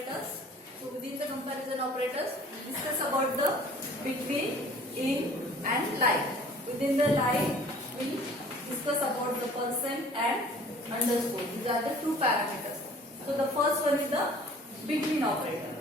operators. So within the comparison operators, we discuss about the between, in and like. Within the like, we discuss about the percent and underscore. These are the two parameters. So the first one is the between operator.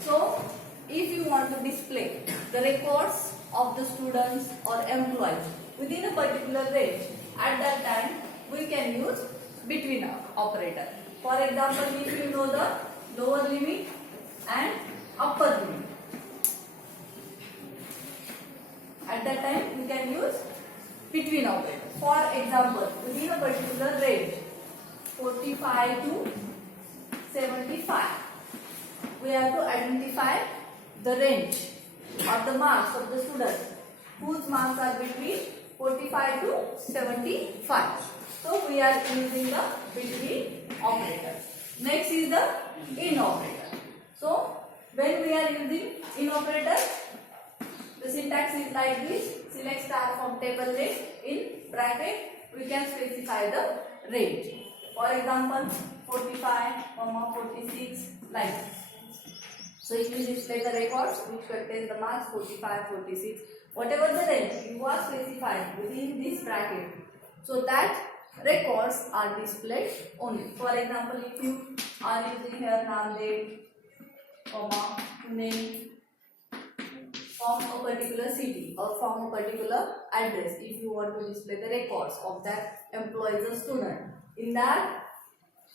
So if you want to display the records of the students or employees within a particular range, at that time we can use between operator. For example, if you know the lower limit and upper limit, at that time you can use between operator. For example, within a particular range 45 to 75, we have to identify the range or the marks of the students whose marks are between 45 to 75. So we are using the between operator. Next is the in operator. So when we are using in operator, the syntax is like this: select star from table list, in bracket we can specify the range. For example, 45, 46, like this. So it will display the records which contain the marks 45, 46, whatever the range you are specifying within this bracket. So that records are displayed only. For example, if you are using here Nanded, Pune, from a particular city or from a particular address, if you want to display the records of that employee or student, in that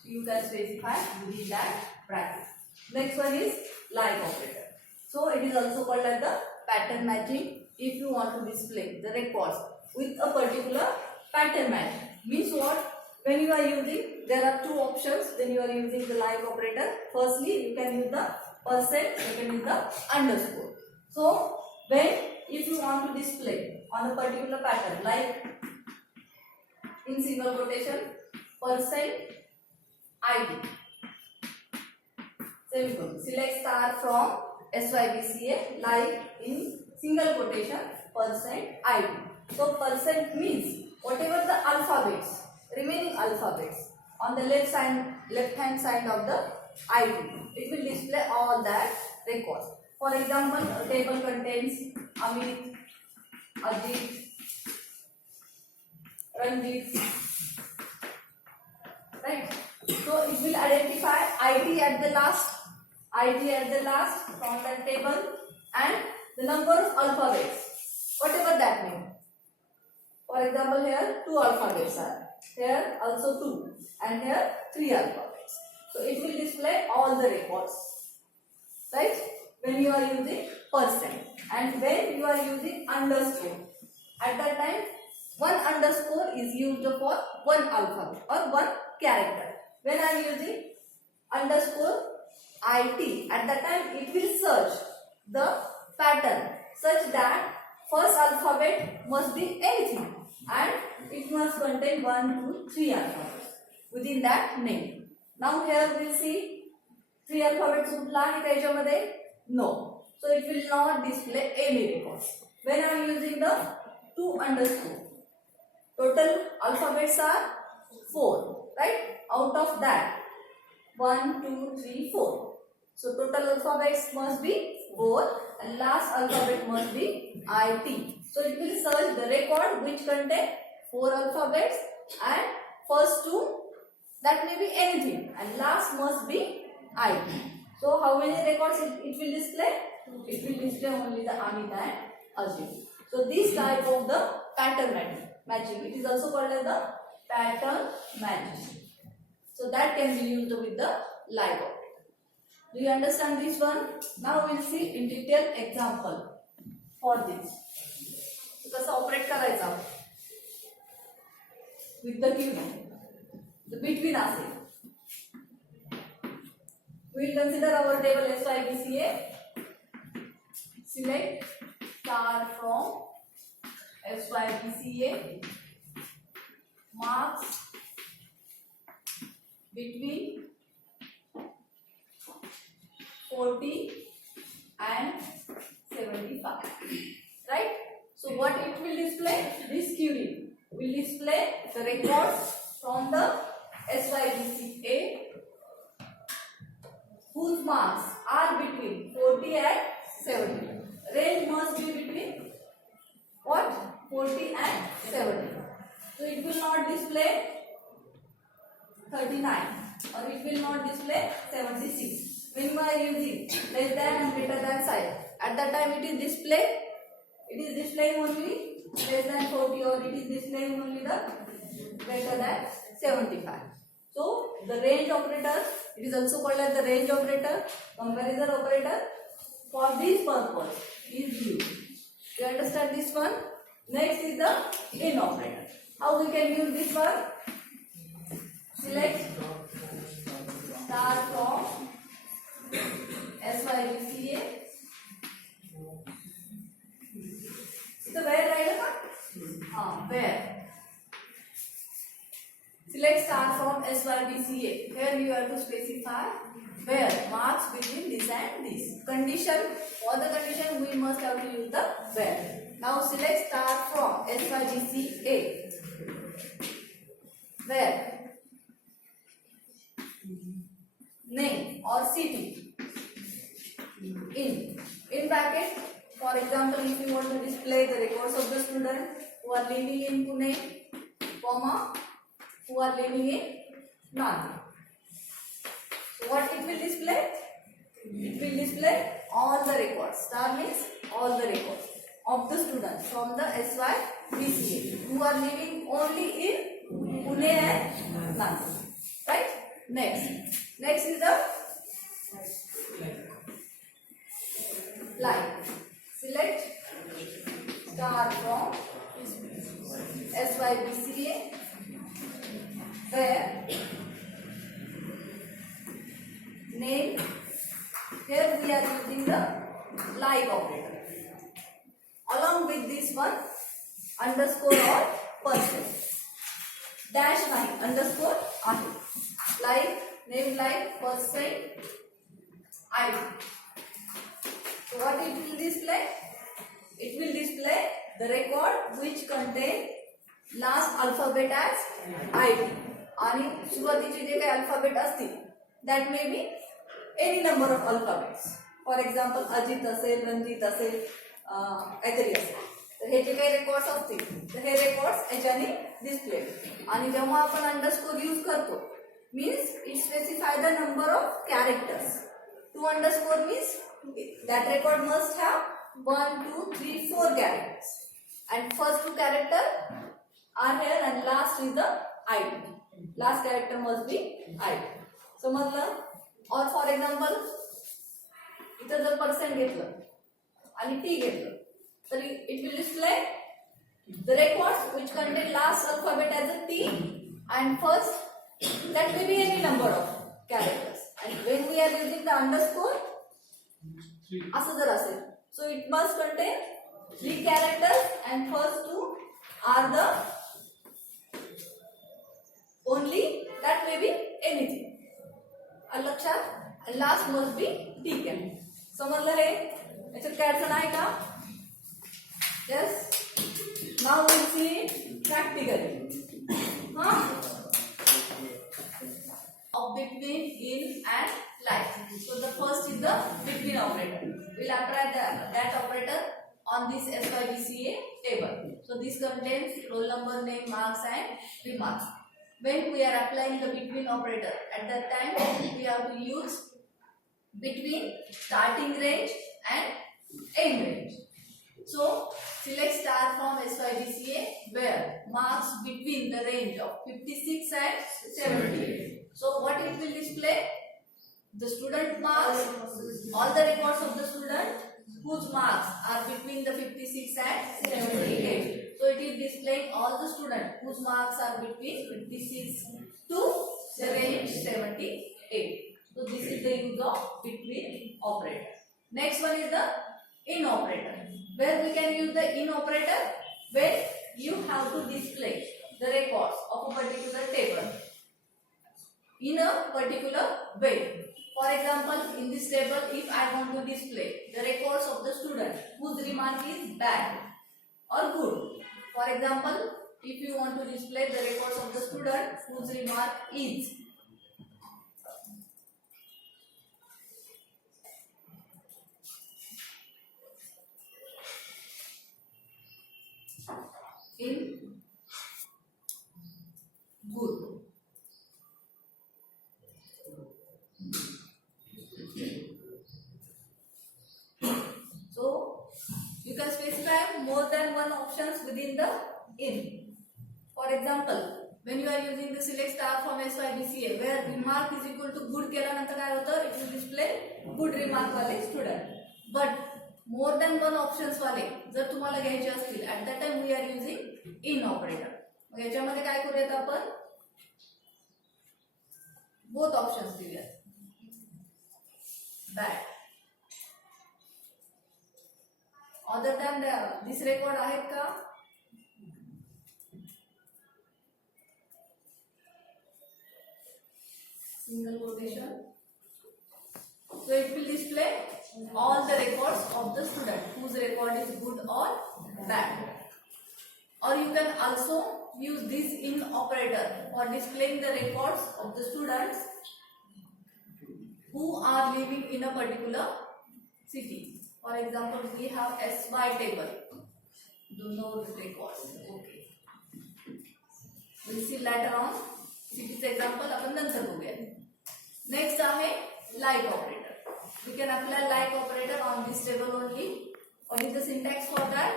you can specify within that bracket. Next one is like operator. So it is also called as the pattern matching. If you want to display the records with a particular pattern match, means what? When you are using, there are two options when you are using the like operator. Firstly, you can use the percent, you can use the underscore. So if you want to display on a particular pattern, like in single quotation, percent ID, select star from SYBCA, like in single quotation, percent ID. So percent means whatever the alphabets, remaining alphabets on the left hand side of the ID, it will display all that records. For example, a table contains Amit, Ajit, Ranjit, right? So it will identify ID at the last from that table and the number of alphabets, whatever that means. For example, here 2 alphabets are, here also 2, and here 3 alphabets. So it will display all the records, right? When you are using percent, and when you are using underscore, at that time one underscore is used for one alphabet or one character. When I am using underscore IT, at that time it will search the pattern such that first alphabet must be anything and it must contain 1, 2, 3 alphabets within that name. Now here we will see 3 alphabets कुठला आहे त्याच्यामध्ये? No. So it will not display any records. When I am using the 2 underscore, total alphabets are 4, right? Out of that 1, 2, 3, 4. So total alphabets must be 4 and last alphabet must be IT. So it will search the record which contain 4 alphabets and first 2 that may be anything and last must be IT. So how many records it will display? It will display only the Amit and Ajit. So this type of the pattern matching, it is also called as the pattern matching. So that can be used with the like operator. Do you understand this one? Now we will see in detail example for this. So कसं operate करायचं with the queue, the between असेल. We will consider our table SYBCA. Select star from SYBCA, marks between 40 and 75, right? So what it will display? This query will display the records from the SYBCA whose marks are between 40 and 70. Range must be between what? 40 and 70. So it will not display 39 or it will not display 76. When you are using less than and greater than sign, at that time it is displaying only less than 40 or it is displaying only the greater than 75. So the range operator, it is also called as the range operator, comparison operator, for this purpose is used. You understand this one? Next is the in operator. How we can use this one? Select star from SYBCA. So where right? Where? Select star from SYBCA. Here you have to specify where marks between this and this. Condition, for the condition we must have to use the where. Now select star from SYBCA. Where? Name or city. In bracket, for example, if you want to display the records of the student who are living in Pune, comma, who are living in Nagpur. So what it will display? It will display all the records. Star means all the records of the students from the SYBCA who are living only in Pune and Nagpur. Right? Next is the line. Select star from SYBCA where name, here we are using the like operator. Along with this one, underscore or percent. Dash line, underscore ID. Like, name like, percent, ID. So what it will display? It will display the record which contain last alphabet as ID. आणि सुरुवातीचे जे काही alphabet असतील that may be any number of alphabets. For example, Ajit असेल, रंजित असेल, काहीतरी असेल. तर हे जे काही रेकॉर्ड्स असतील तर हे रेकॉर्ड्स याच्याने डिस्प्ले. आणि जेव्हा आपण अंडरस्कोर यूज करतो means it specify the number of characters. To underscore means that record must have 1, 2, 3, 4 characters. And first two characters are here and last is the ID. Last character must be ID. समजलं? Or for example, इथं जर percent घेतलं आणि T घेतलं तर it will display the records which contain last alphabet as a T and first, that may be any number of characters. And when we are using the underscore, असं जर असेल, so it must contain 3 characters and first two are the only, that may be anything. लक्षात? and last must be ठीक आहे. समजलं हे? याच्यात काय अडचण आहे का? Yes. Now we'll see practically. Of between, in and like. So the first is the between operator. We'll apply that operator on this SYBCA table. So this contains roll number, name, marks and remarks. When we are applying the between operator, at that time we have to use between starting range and end range. So select star from SYBCA where marks between the range of 56 and 78. So what it will display? The student marks, all the records of the student whose marks are between the 56 and 78. So it is displaying all the students whose marks are between 56 to the range 78. So this is the use of between operator. Next one is the in operator. Where we can use the in operator? When you have to display the records of a particular table in a particular way. For example, in this table, if I want to display the records of the student whose remark is bad or good. For example, if you want to display the records of the student whose remark is more than one options within the in. For example, when you are using the select star from SYBCA, where remark is equal to good केल्यानंतर काय होतं, it will display good remark वाले student. But more than one options वाले जर तुम्हाला घ्यायचे असतील, at that time we are using in operator. मग याच्यामध्ये काय करूयात आपण, both options देऊयात. Bad. Other than this record आहेत का? Single quotation. So it will display all the records of the student whose record is good or bad. Or you can also use this in operator for displaying the records of the students who are living in a particular city. For example, we have SY table. Those records. Okay. We'll see later on. City's example आपण नंतर बघूया. Next आहे like operator. We can apply like operator on this table only. What is the syntax for that?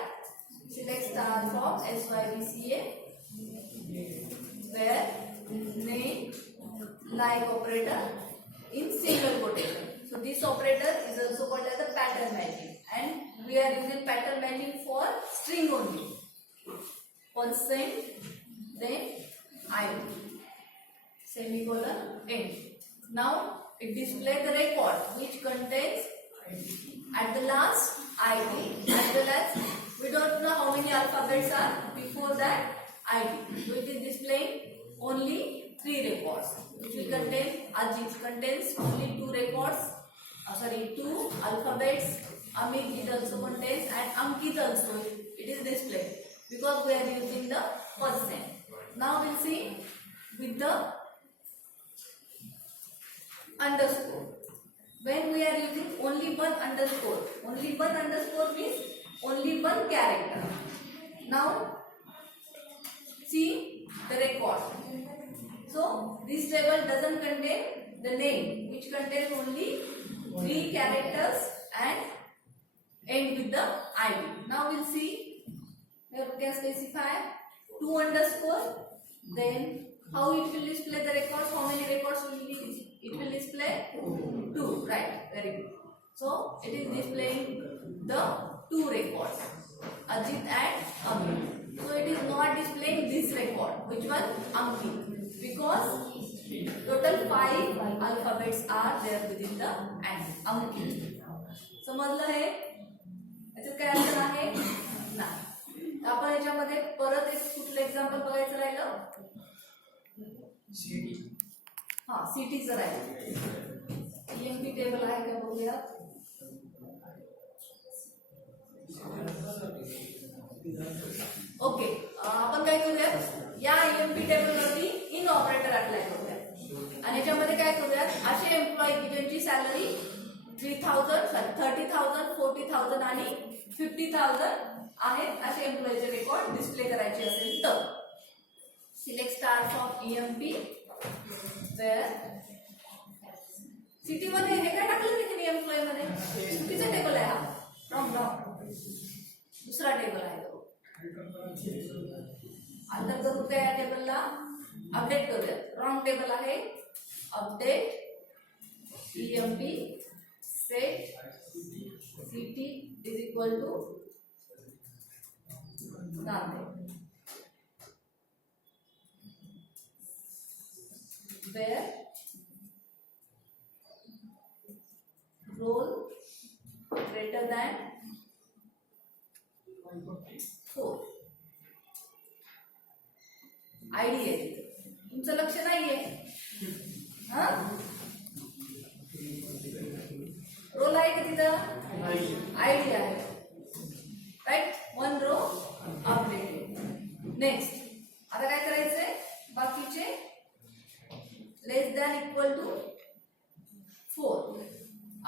Select star from SYBCA, where name like operator in single quotation. So this operator is also called as the pattern matching, and we are using pattern matching for string only. Percent, then ID, semicolon, end. Now it displays the record which contains at the last ID as well as we don't know how many alphabets are before that ID. So it is displaying only 3 records, which will contain Ajit contains only 2 records. 2 alphabets. Amit it also contains, and Ankit also it is displayed because we are using the percent. Now we'll see with the underscore. When we are using only one underscore means only one character. Now see the record. So this table doesn't contain the name, which contains only 3 characters and end with the ID. Now we'll see. Here we can specify 2 underscore. Then how it will display the records? How many records will it will display? 2. Right. Very good. So it is displaying the 2 records, Ajit and Amit. So it is not displaying this record. Which one? Ankit. Because total 5 alphabets are there within the Ankit. समजलं हे? याच्यात काय अडचण आहे? नाही. आपण याच्यामध्ये परत एक कुठलं एक्झाम्पल बघायचं राहिलं? सिटी. हां, सिटीचं राहिलं. EMP टेबल आहे का बघूया. ओके, आपण काय करूया, या EMP टेबल वरती इन ऑपरेटर अप्लाय करूया आणि याच्यामध्ये काय करूया, असे एम्प्लॉई की ज्यांची सॅलरी 3000 40,000 आणि 50,000 आहेत असे एम्प्लॉईचे रेकॉर्ड डिस्प्ले करायचे असेल तर select star from EMP where city मध्ये हे काय टाकलं नाही तुम्ही एम्प्लॉई मध्ये, चुकीचा टेबल आहे हा. रॉंग दुसरा टेबल आहे तो. अंतर करू त्या या टेबलला अपडेट करूया. रॉंग टेबल आहे. Update EMP set city is equal to Nanded, where roll greater than 4. ID आहे तिथे, तुमचं लक्ष नाहीये. हा, रोल आहे का तिथं? आयडी आहे. राईट, 1 रो अपडेटेड. नेक्स्ट आता काय करायचंय, बाकीचे लेस दॅन इक्वल टू 4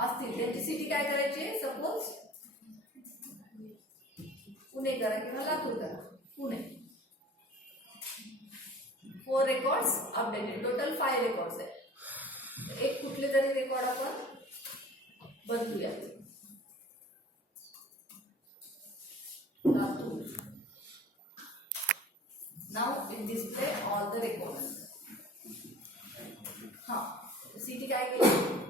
असतील त्यांची सिटी काय करायची, सपोज पुणे करा किंवा लातूर करा. Pune. 4 records updated. Total 5 records आहे. एक कुठले तरी रेकॉर्ड आपण बदलूया. Display all the records. हा सिटी काय केलं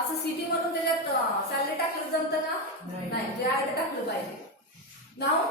असं सिटी म्हणून त्याच्यात सॅलरी टाकलं जमतं का नाही, ग्रॅड टाकलं पाहिजे. नाव